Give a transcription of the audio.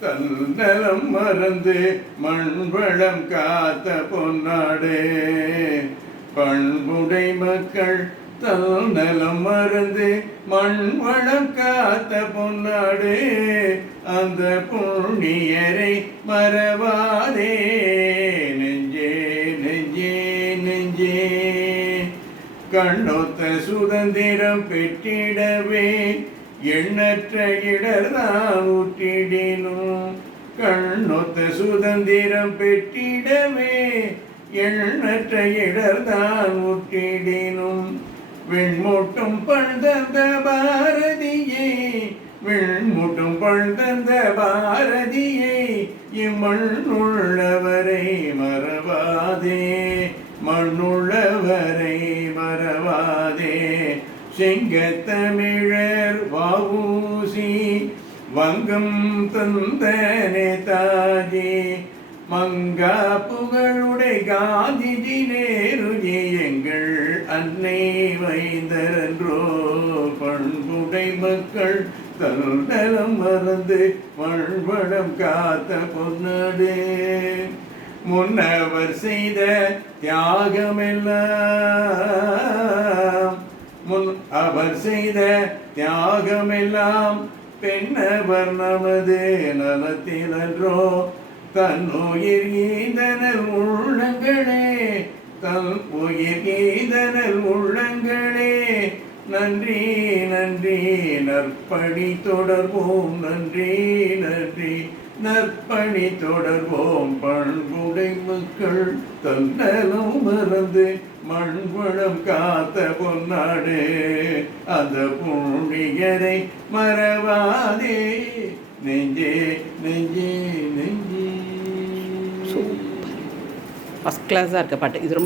தன்னலம் மறந்து மண்வளம் காத்த பொன்னாடே. பண்புடை மக்கள் தன்னலம் மறந்து மண்வளம் காத்த பொன்னாடே. அந்த புண்ணியரை மறவாதே நெஞ்சே நெஞ்சே நெஞ்சே. கண்ணொத்த சுதந்திரம் பெற்றிடவே எண்ணற்ற இடர்தான் ஊற்றிடினும். கண்ணொத்த சுதந்திரம் பெற்றிடவே எண்ணற்ற இடர்தான் ஊற்றிடினும். வெண்மூட்டும் பழ்தந்த பாரதியை வெண்மூட்டும் பழ்தந்த பாரதியை இம்மண்ணுள்ளவரை மறவாதே மண்ணுள்ளவரை மறவாதே. செங்கத்தமிழர் வஉசி வங்கம் தந்த நேதாஜி மங்கா புகழுடை காந்திஜி நேருஜி எங்கள் அன்னை வைந்தரன்றோ. பண்புடை மக்கள் தன்னலம் மறந்து மண்வளம் காத்த பொன்னாடே. முன்னவர் செய்த தியாகமெல்லாம் அவர் செய்த தியாகமெல்லாம் பெண்ணவர் நமது நலத்திலன்றோ. தன்னுயிர் ஈந்தனர் உள்ளங்களே தன் உயிர் ஈந்தனர் உள்ளங்களே. நன்றி நன்றி நற்பணி தொடர்வோம் நன்றி நன்றி நற்பணி தொடர்வோம். பண்புடை மக்கள் தன்னலம் மறந்து மண்வளம் காத்த பொன்னாடு. அந்த புண்ணியரை மறவாதே நெஞ்சே நெஞ்சே நெஞ்சே. ஃபஸ்ட் கிளாஸாக இருக்க பாட்டு இது ரொம்ப